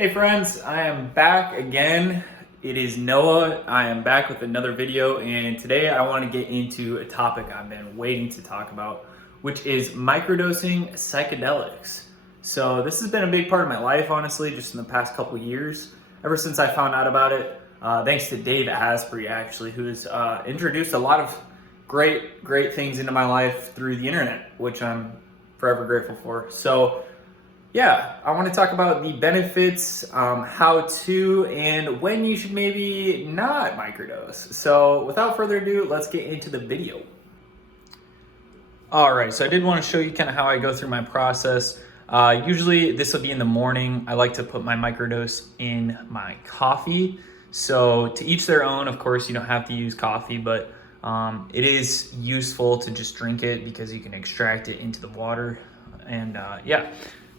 Hey friends, I am back again. It is Noah. I am back with another video, and today I want to get into a topic I've been waiting to talk about, which is microdosing psychedelics. So this has been a big part of my life, honestly, just in the past couple years, ever since I found out about it. Thanks to Dave Asprey, actually, who's introduced a lot of great things into my life through the internet, which I'm forever grateful for. So yeah, I want to talk about the benefits, how to, and when you should maybe not microdose. So without further ado, let's get into the video. All right, so I did want to show you kind of how I go through my process. Usually this will be in the morning. I like to put my microdose in my coffee. So to each their own, of course, you don't have to use coffee, but it is useful to just drink it because you can extract it into the water. And yeah.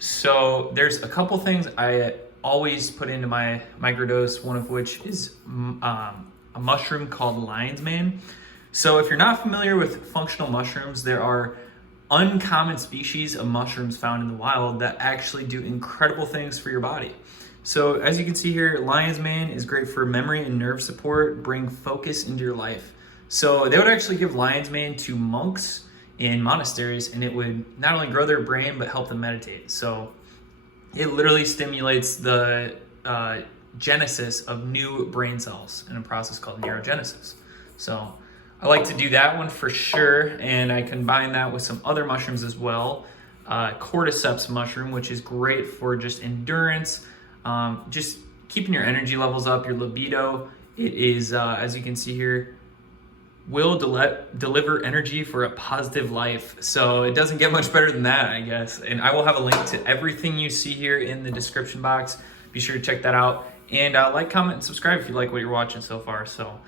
So there's a couple things I always put into my microdose, one of which is a mushroom called lion's mane. So if you're not familiar with functional mushrooms, there are uncommon species of mushrooms found in the wild that actually do incredible things for your body. So as you can see here, lion's mane is great for memory and nerve support, bring focus into your life. So they would actually give lion's mane to monks in monasteries, and it would not only grow their brain but help them meditate. So it literally stimulates the genesis of new brain cells in a process called neurogenesis. So I like to do that one for sure, and I combine that with some other mushrooms as well. Cordyceps mushroom, which is great for just endurance, just keeping your energy levels up, your libido. It is, as you can see here, will deliver energy for a positive life. So it doesn't get much better than that, I guess. And I will have a link to everything you see here in the description box. Be sure to check that out. And like, comment, and subscribe if you like what you're watching so far. So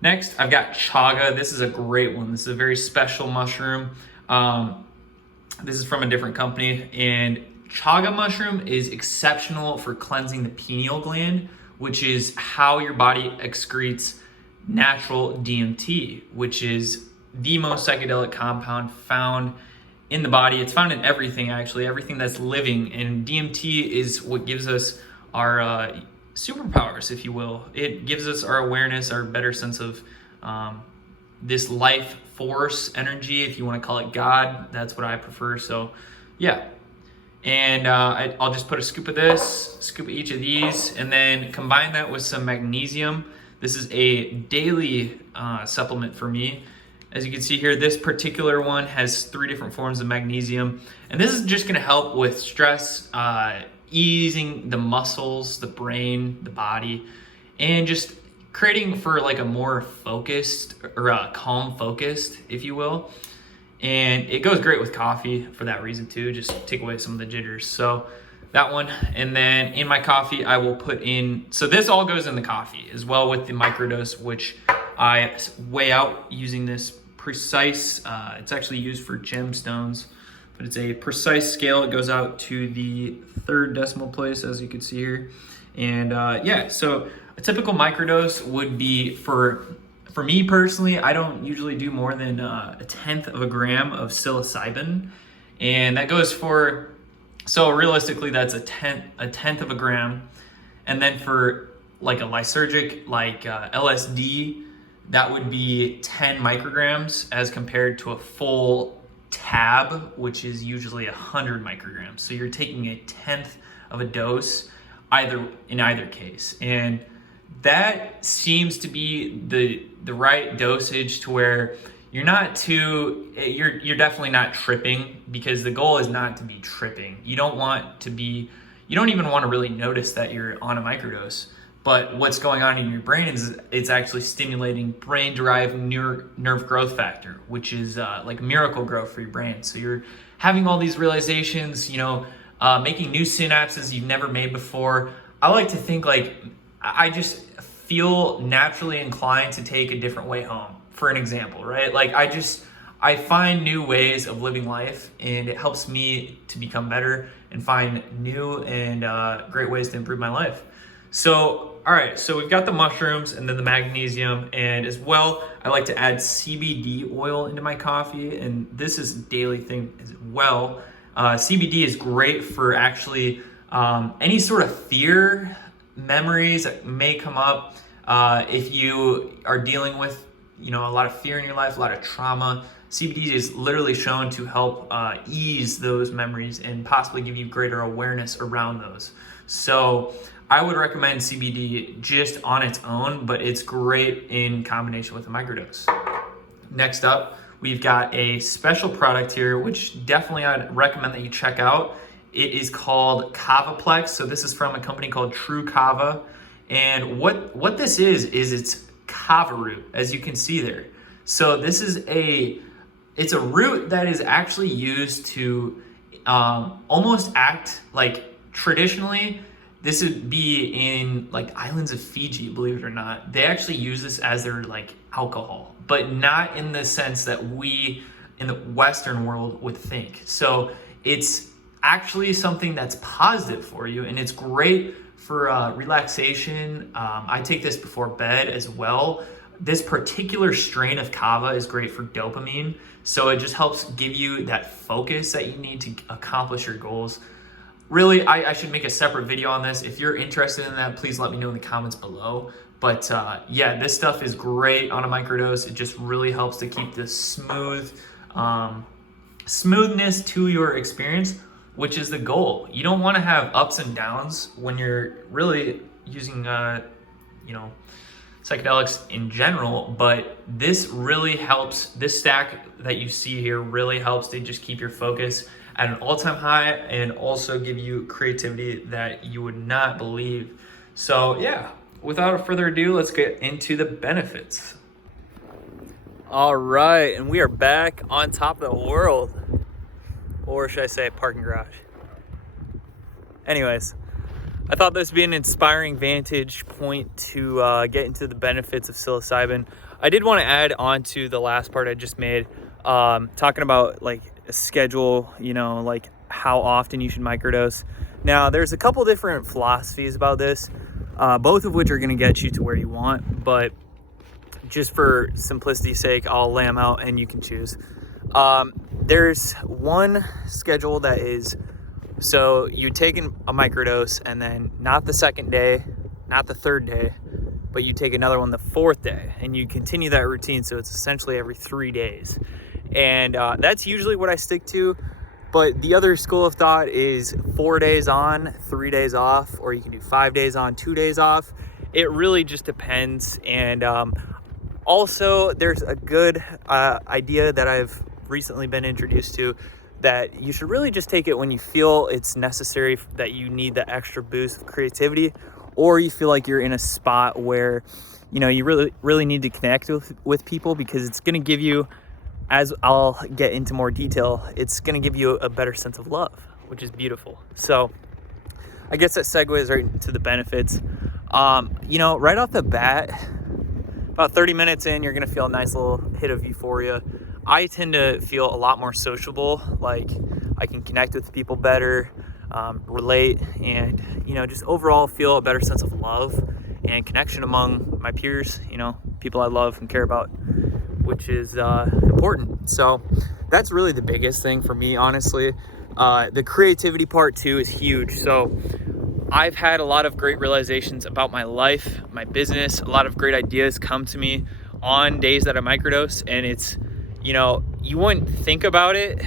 next, I've got chaga. This is a great one. This is a very special mushroom. This is from a different company. And chaga mushroom is exceptional for cleansing the pineal gland, which is how your body excretes natural DMT, which is the most psychedelic compound found in the body. It's found in everything, actually, everything that's living. And DMT is what gives us our superpowers, if you will. It gives us our awareness, our better sense of this life force energy, if you want to call it God. That's what I prefer. So yeah. And I'll just put a scoop of this, scoop of each of these, and then combine that with some magnesium. This is a daily supplement for me. As you can see here, this particular one has 3 different forms of magnesium. And this is just gonna help with stress, easing the muscles, the brain, the body, and just creating for like a more focused or a calm focused, if you will. And it goes great with coffee for that reason too, just take away some of the jitters. So that one. And then in my coffee, I will put in, so this all goes in the coffee as well with the microdose, which I weigh out using this precise, it's actually used for gemstones, but it's a precise scale. It goes out to the 3rd decimal place, as you can see here. And yeah, so a typical microdose would be for me personally, I don't usually do more than 1/10 of a gram of psilocybin. And that goes for, so realistically, that's a tenth of a gram. And then for like a lysergic, like LSD, that would be 10 micrograms as compared to a full tab, which is usually 100 micrograms. So you're taking 1/10 of a dose in either case. And that seems to be the right dosage to where you're definitely not tripping, because the goal is not to be tripping. You don't even want to really notice that you're on a microdose, but what's going on in your brain is it's actually stimulating brain-derived nerve growth factor, which is like miracle growth for your brain. So you're having all these realizations, making new synapses you've never made before. I like to think like I just feel naturally inclined to take a different way home, for an example, right? Like I find new ways of living life, and it helps me to become better and find new and great ways to improve my life. So, all right, so we've got the mushrooms and then the magnesium, and as well, I like to add CBD oil into my coffee, and this is a daily thing as well. CBD is great for actually Any sort of fear memories that may come up, if you are dealing with, a lot of fear in your life, a lot of trauma, CBD is literally shown to help ease those memories and possibly give you greater awareness around those. So I would recommend CBD just on its own, but it's great in combination with a microdose. Next up, we've got a special product here, which definitely I'd recommend that you check out. It is called Kavaplex. So this is from a company called True Kava. And what this is it's kava root, as you can see there. So this is it's a root that is actually used to almost act like, traditionally, this would be in like islands of Fiji, believe it or not. They actually use this as their like alcohol, but not in the sense that we in the Western world would think. So it's actually something that's positive for you, and it's great for relaxation. I take this before bed as well. This particular strain of kava is great for dopamine, so it just helps give you that focus that you need to accomplish your goals. Really, I should make a separate video on this. If you're interested in that, please let me know in the comments below. But yeah, this stuff is great on a microdose. It just really helps to keep this smoothness to your experience, which is the goal. You don't want to have ups and downs when you're really using, psychedelics in general, but this really helps. This stack that you see here really helps to just keep your focus at an all-time high and also give you creativity that you would not believe. So yeah, without further ado, let's get into the benefits. All right, and we are back on top of the world, or should I say parking garage. Anyways, I thought this would be an inspiring vantage point to get into the benefits of psilocybin. I did want to add on to the last part I just made, talking about like a schedule, like how often you should microdose. Now, there's a couple different philosophies about this, both of which are going to get you to where you want, but just for simplicity's sake, I'll lay them out and you can choose. There's one schedule that is, so you take a microdose and then not the second day, not the third day, but you take another one the fourth day, and you continue that routine. So it's essentially every 3 days. And that's usually what I stick to. But the other school of thought is 4 days on, 3 days off, or you can do 5 days on, 2 days off. It really just depends. And also, there's a good idea that I've recently been introduced to, that you should really just take it when you feel it's necessary, that you need the extra boost of creativity, or you feel like you're in a spot where, you really need to connect with people, because it's going to give you, as I'll get into more detail, it's going to give you a better sense of love, which is beautiful. So I guess that segues right into the benefits. Right off the bat, about 30 minutes in, you're going to feel a nice little hit of euphoria. I tend to feel a lot more sociable, like I can connect with people better, relate, and, just overall feel a better sense of love and connection among my peers, people I love and care about, which is important. So that's really the biggest thing for me, honestly. The creativity part too is huge. So I've had a lot of great realizations about my life, my business. A lot of great ideas come to me on days that I microdose, and it's, you wouldn't think about it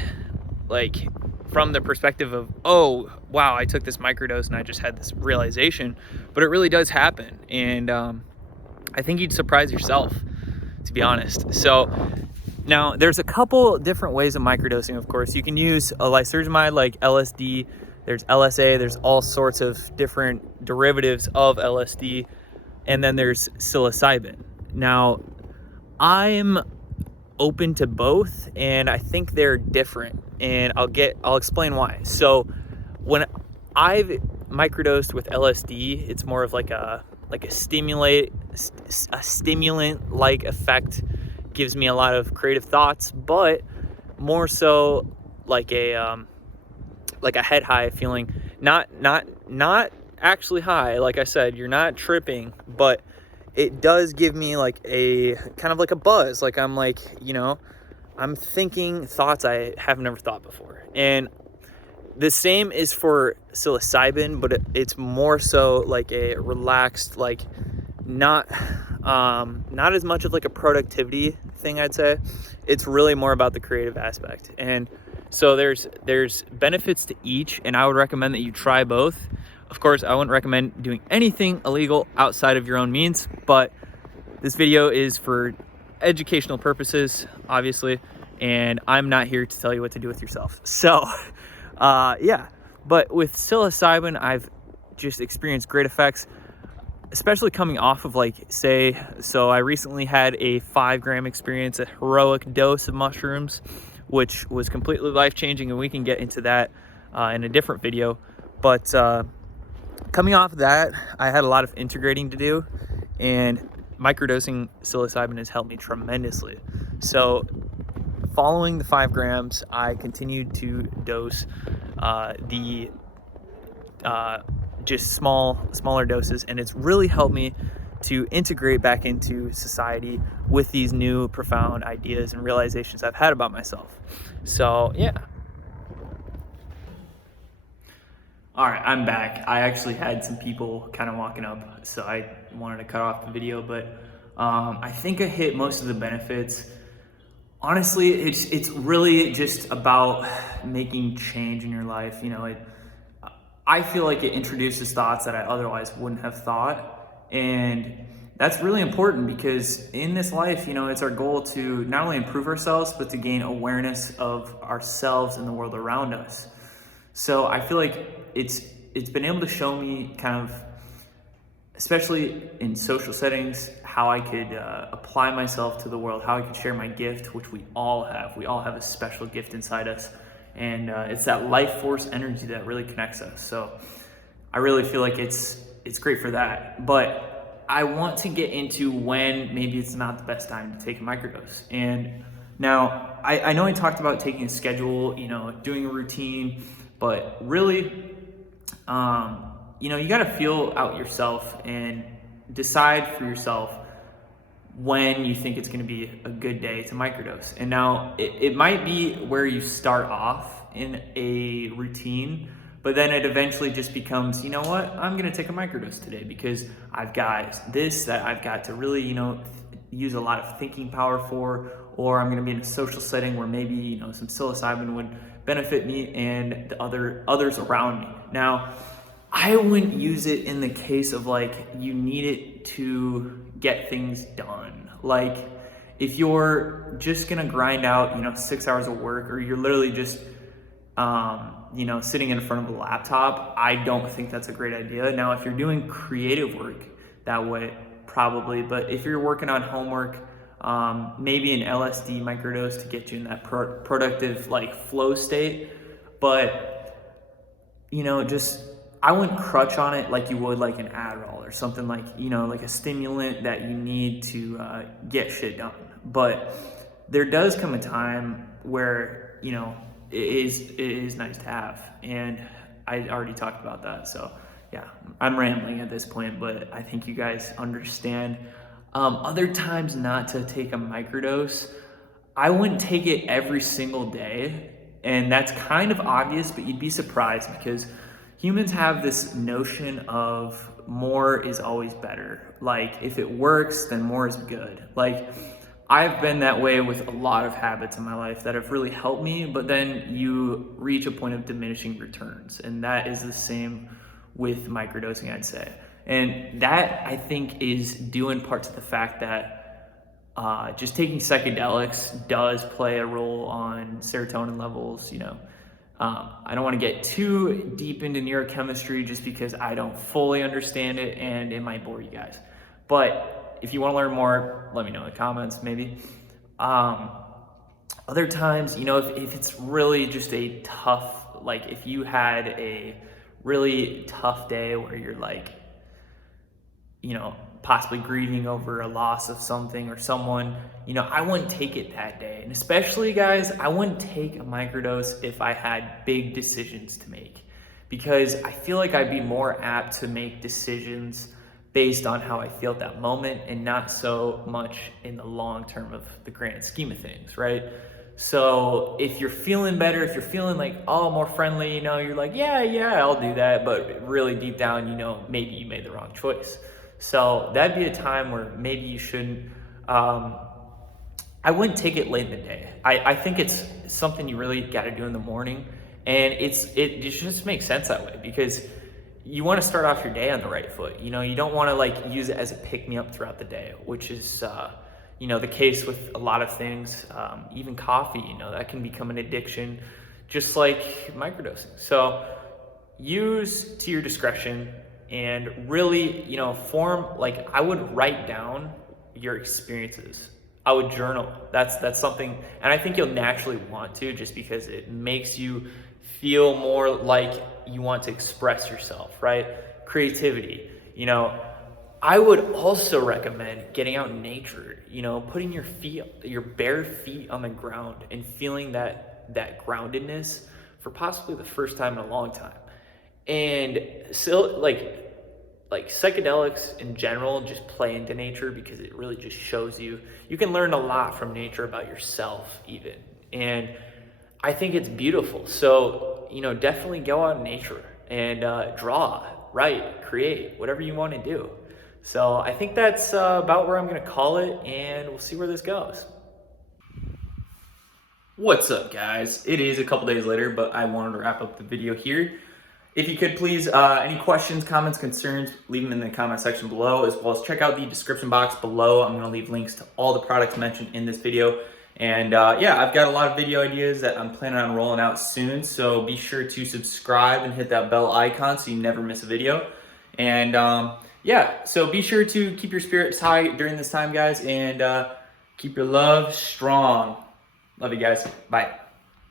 like from the perspective of, oh wow, I took this microdose and I just had this realization, but it really does happen. And I think you'd surprise yourself, to be honest. So now there's a couple different ways of microdosing. Of course, you can use a lysergamide like LSD. There's LSA. There's all sorts of different derivatives of LSD. And then there's psilocybin. Now, I'm open to both, and I think they're different, and I'll explain why. So when I've microdosed with LSD, it's more of like a stimulant like effect, gives me a lot of creative thoughts, but more so like a head high feeling, not actually high. Like I said, you're not tripping, but it does give me like a kind of like a buzz. Like I'm I'm thinking thoughts I have never thought before. And The same is for psilocybin, but it's more so like a relaxed, like not as much of like a productivity thing, I'd say. It's really more about the creative aspect. And so there's benefits to each, and I would recommend that you try both. Of course, I wouldn't recommend doing anything illegal outside of your own means, but this video is for educational purposes, obviously, and I'm not here to tell you what to do with yourself. So, yeah. But with psilocybin, I've just experienced great effects, especially coming off of so I recently had a 5-gram experience, a heroic dose of mushrooms, which was completely life-changing, and we can get into that in a different video. But coming off of that, I had a lot of integrating to do, and microdosing psilocybin has helped me tremendously. So following the 5 grams, I continued to dose just smaller doses, and it's really helped me to integrate back into society with these new profound ideas and realizations I've had about myself. So yeah. All right, I'm back. I actually had some people kind of walking up, so I wanted to cut off the video, but I think I hit most of the benefits. Honestly, it's really just about making change in your life. I feel like it introduces thoughts that I otherwise wouldn't have thought, and that's really important because in this life, it's our goal to not only improve ourselves, but to gain awareness of ourselves and the world around us. So I feel like it's been able to show me kind of, especially in social settings, how I could apply myself to the world, how I could share my gift, which we all have. We all have a special gift inside us, and it's that life force energy that really connects us. So I really feel like it's great for that. But I want to get into when maybe it's not the best time to take a microdose. And now I know I talked about taking a schedule, doing a routine, but really, you got to feel out yourself and decide for yourself when you think it's going to be a good day to microdose. And now it might be where you start off in a routine, but then it eventually just becomes, you know what, I'm going to take a microdose today because I've got this that I've got to really, use a lot of thinking power for, or I'm going to be in a social setting where maybe, some psilocybin would benefit me and the others around me. Now, I wouldn't use it in the case of you need it to get things done. If you're just gonna grind out, 6 hours of work, or you're literally just, sitting in front of a laptop, I don't think that's a great idea. Now, if you're doing creative work, that would probably, but if you're working on homework, maybe an LSD microdose to get you in that productive flow state. But I wouldn't crutch on it like you would an Adderall or something like a stimulant that you need to get shit done. But there does come a time where it is nice to have, and I already talked about that. So yeah, I'm rambling at this point, but I think you guys understand. Other times not to take a microdose, I wouldn't take it every single day, and that's kind of obvious, but you'd be surprised because humans have this notion of more is always better. If it works, then more is good. I've been that way with a lot of habits in my life that have really helped me, but then you reach a point of diminishing returns, and that is the same with microdosing, I'd say. And that, I think, is due in part to the fact that just taking psychedelics does play a role on serotonin levels. I don't want to get too deep into neurochemistry just because I don't fully understand it and it might bore you guys. But if you want to learn more, let me know in the comments maybe. Other times, if it's really just a tough, if you had a really tough day where you're possibly grieving over a loss of something or someone, I wouldn't take it that day. And especially, guys, I wouldn't take a microdose if I had big decisions to make, because I feel like I'd be more apt to make decisions based on how I feel at that moment and not so much in the long term of the grand scheme of things, right? So if you're feeling better, if you're feeling like, oh, more friendly, you know, you're like, yeah, I'll do that. But really deep down, you know, maybe you made the wrong choice. So that'd be a time where maybe you shouldn't, I wouldn't take it late in the day. I think it's something you really got to do in the morning. And it just makes sense that way, because you want to start off your day on the right foot. You know, you don't want to like use it as a pick me up throughout the day, which is, you know, the case with a lot of things, even coffee, you know, that can become an addiction, just like microdosing. So use to your discretion, and really, you know, like I would write down your experiences. I would journal. That's something, and I think you'll naturally want to, just because it makes you feel more like you want to express yourself, right? Creativity, you know. I would also recommend getting out in nature, you know, putting your bare feet on the ground and feeling that groundedness for possibly the first time in a long time. And so like psychedelics in general just play into nature, because it really just shows you can learn a lot from nature about yourself even. And I think it's beautiful. So, you know, definitely go out in nature and draw, write, create, whatever you want to do. So I think that's about where I'm going to call it, and we'll see where this goes. What's up, guys? It is a couple days later, but I wanted to wrap up the video here. If you could please, any questions, comments, concerns, leave them in the comment section below, as well as check out the description box below. I'm going to leave links to all the products mentioned in this video. And yeah, I've got a lot of video ideas that I'm planning on rolling out soon, so be sure to subscribe and hit that bell icon so you never miss a video. And yeah, so be sure to keep your spirits high during this time, guys, and keep your love strong. Love you guys. Bye.